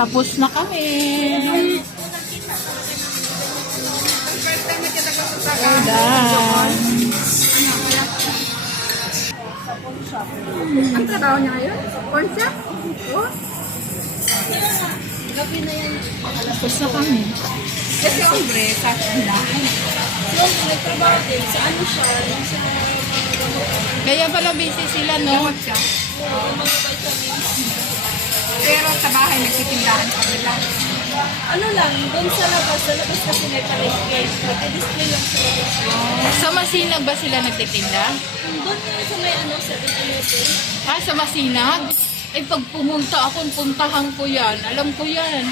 tapos na kami. We're done. Ang trabaho niya ngayon? Corn shop? Oh. Gabi na yan. Tapos na kami. Kasi ombre, sa tindahan. Yung nagtrabaho din, sa ano siya? Yung sa Kaya pala busy sila, no? siya. Mga vitamins. Pero sa bahay, nagtitindahan pa nila. Ano lang, doon sa labas kasi may palengke. Nag-display lang sa labas. Sa Masinag ba sila nagtitinda? Doon yung sa may ano, 7-Eleven. Sa Masinag? Ay, pag pumunta ako, puntahan ko yan. Alam ko yan.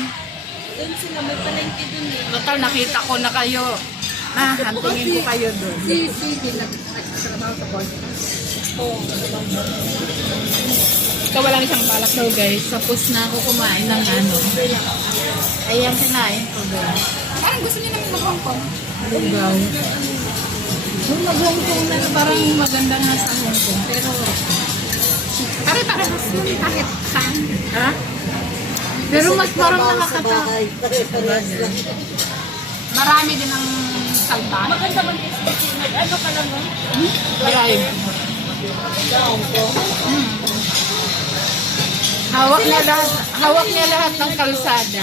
Doon sila, may palengke doon eh. Total, nakita ko na kayo. Hantingin ko kayo doon. Si nagtatrabaho sa corn. Ikaw wala isang balak daw, guys. Tapos na ako kumain ng ano. Ayan, kinain ko doon. Parang gusto niya naman mag-hongkong. Lugaw. Yung mag-Hong Kong na parang maganda nga sa Hong Kong. Pero, Pare-parehas yun, kahit saan. ha? Pero mas parang nakakatawa. Marami din ang salta. Maganda man kasi ano ka lang mo? Drive. Hawak niya lahat ng kalsada.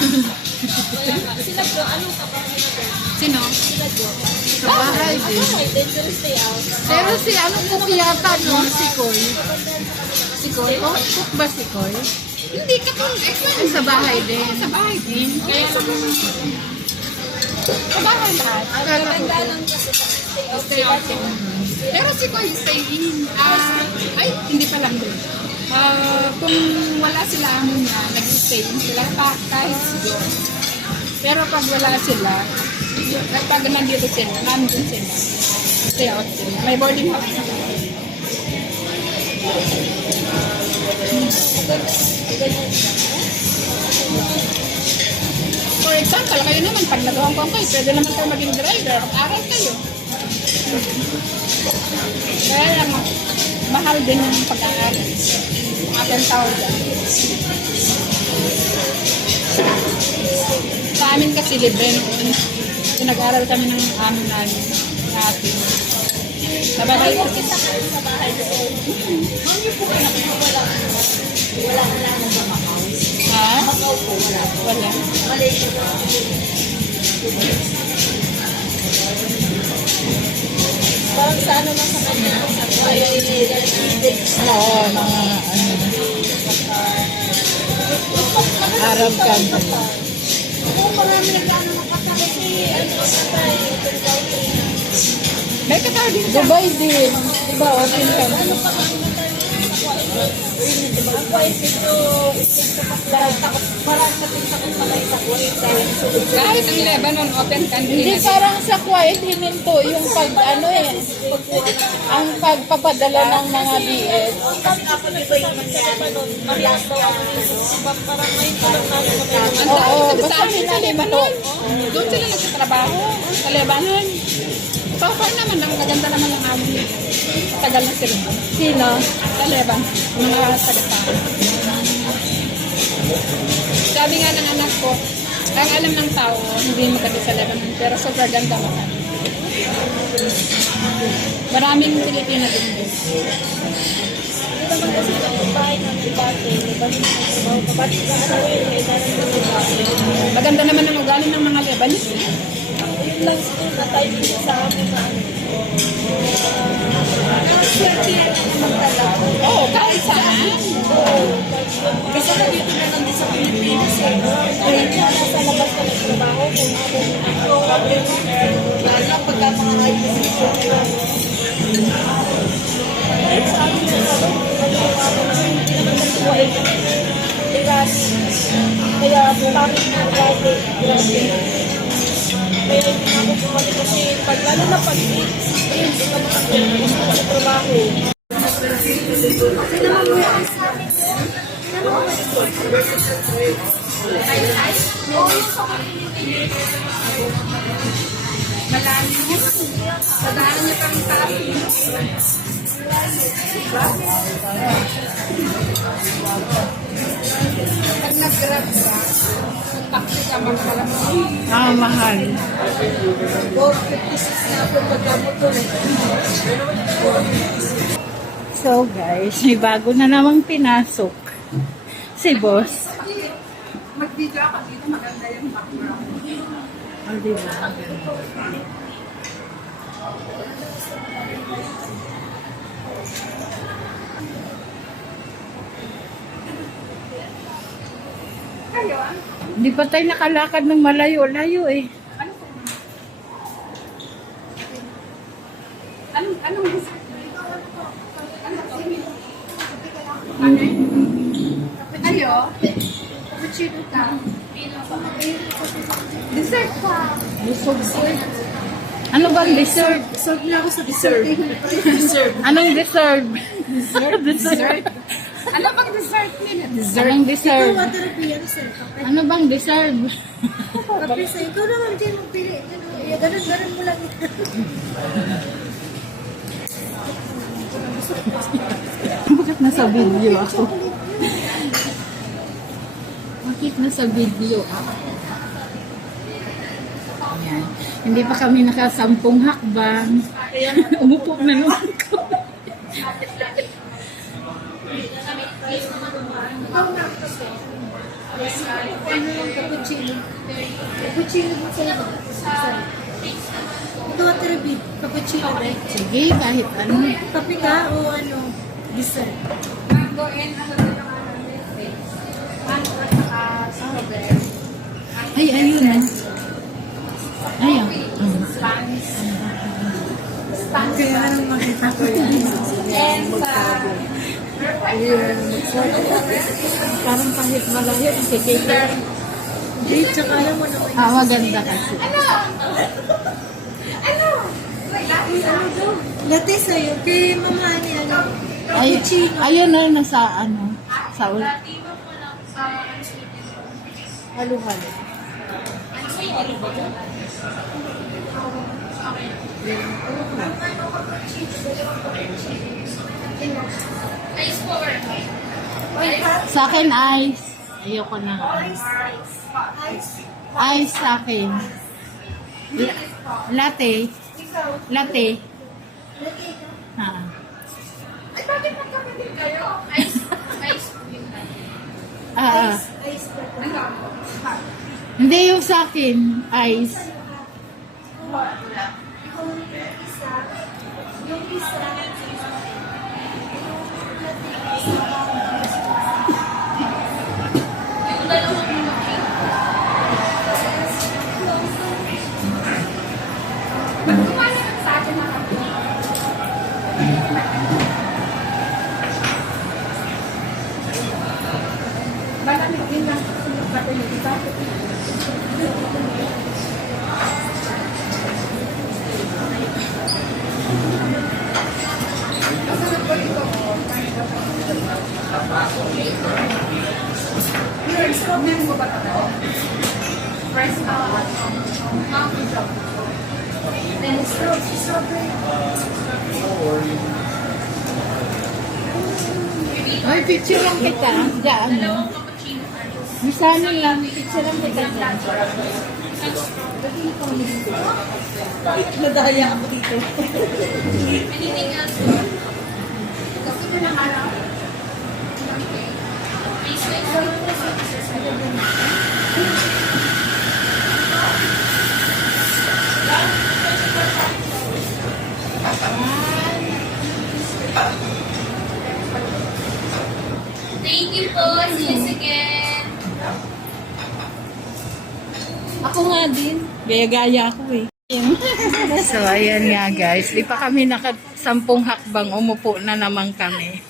Sila bro, anong trabaho nila? Sino? Sila bro. Sa bahay din. Dangerous day out. Pero si ano cook yata no? Si Koy. Si Koy? Cook ba si Koy? Hindi ka kung Sa bahay din. sa bahay din. Kaya sa bahay lahat. Akala ko Maganda lang kasi stay out. Pero si Koy stay in. Ay, hindi pa lang doon. Kung wala sila amo niya, nag-stay in sila pa kahit siguro. Pero pag wala sila, pag nandito sila, nandun sila. Stay out sila. May boarding house na sila. For example, kayo naman, pag nag-Hong Kong kayo, pwede naman kayo maging driver. Mag-aral kayo. Kaya lang, mahal din yung pag-aaral. Mga 10,000. Sa amin kasi libre noon. Nag-aral kami ng amin namin. Atin. Nababay ko kita sa bahay doon. Wala na sa Macau. Ha? Macau po wala. Wala. Malaysia. Parang sa ano lang sa kanya. Sa Oo, mga ano. Arab country. Oo, marami nag-ano nakata kasi ano nakatay. May katao din sa Dubai din. Diba, open country. ano pa ang natay sa ang quiet dito. Parang sa pinta kong palay sa quiet. Kahit ang Lebanon, open country. Hindi parang sa quiet himinto yung pag ano eh. Ang pagpapadala ng mga BS. Parang ngayon pa lang namin Oo, basta sa Lebanon. Doon sila nagtatrabaho. Sa Lebanon. So far naman, ang maganda naman ang amin nila. Tagal na sila. Sino? Sa Lebanon. Mga taga-tao. Sabi nga ng anak ko, ang alam ng tao, hindi maganda sa Lebanon. Pero super ganda mo. Maraming Pilipina din doon. Ito naman kasi ang bahay ng debate, maganda naman ang ugali ng mga Lebanese. Yun lang siguro na tayo dito sa amin na oo, kahit saan. Kasi nandito na lang din sa Pilipinas eh. Kahit na nasa labas ka nagtrabaho, kung ano lalo pagka mga IPC kahit sa amin na hindi naman nagkuha eh. Kaya bakit na grabe. Kaya hindi na ako bumalik kasi pag lalo na pag ayun, hindi ka makapagpapagpapag sa trabaho. Okay naman mo yan. Malalim. Sadaan niya kami sa Pag nag-grab ka, taxi ka, magkalam mo. Ah, mahal. 456 na ako pagkamotor. So guys, may bago na namang pinasok. Si boss. Mag-video ako dito, maganda yung background. Oh, diba? Kayo, ano? Hindi pa tayo nakalakad ng malayo-layo eh. Anong gusto? Ayo? Cappuccino ka? Dessert pa. Dessert. Ano bang dessert? Solve na ako sa dessert. Dessert. Anong dessert? Dessert? Ano bang dessert nila? Anong dessert? Therapy, ano sir? Kape. Ano bang dessert? Kape sa ikaw naman din magpili. Ganun mo lang. Bakit nasa video ako? Bakit nasa video ako? Ayan. Hindi pa kami nakasampung hakbang. Umupo na naman ko. Ano yung cappuccino? Cappuccino mo sa'yo. Ito therapy. Cappuccino, right? Sige, kahit ano. Kape ka o ano? Dessert. Mango and ano ba yung ano? Mango at saka strawberry. Ay, ayun na. Ayun. Spanish. Kaya anong makita ko yun? And Parang kahit malayo, sige. Hindi, tsaka alam mo naman. Ah, maganda kasi. Latte sa'yo. Kay mama ni ano? Ay, Cappuccino. ayun na, nasa ano, sa Halo-halo. Sa akin, ice. Ayoko na. Ice sa akin. Latte. Latte. Ha. ay, bakit magkapatid kayo? Ice cream na. Ah, ah. Ice latte. Ano? Hindi yung sa akin, ice. Yung isa. Ba't kumali ka sa akin na kape? Malamig din lang sa kape niyo, di ba? Yun, strawberry mo ba ito? Fresh na. Mango job. Then strawberry. Ay, picture lang kita. Diyan, no? Misano lang, picture lang kita dyan. Nadaya ako dito. Gusto ko ng araw. Thank you po. See you again. Ako nga din. Gaya-gaya ako eh. So, ayan nga guys. Di pa kami nakasampung hakbang. Umupo na naman kami.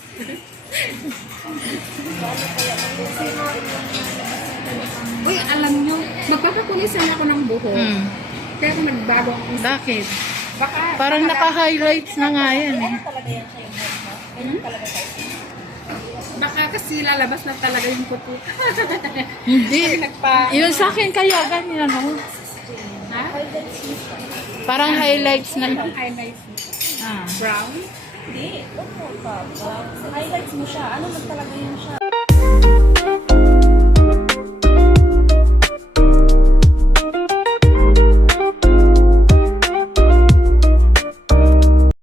Uy, alam nyo, magpapakulisan ako ng buhok. Kaya kung nagbago ako. Bakit? Baka, Parang naka-highlights na nga yan eh. baka kasi lalabas na talaga yung puti. Hindi. Nagpa... Yun sa akin kaya ganyan ano. Ha? Parang highlights na lang. Anong highlights mo? Ah. Brown? Hindi. Huwag mo pa. Highlights mo siya. Ano man talaga yun siya?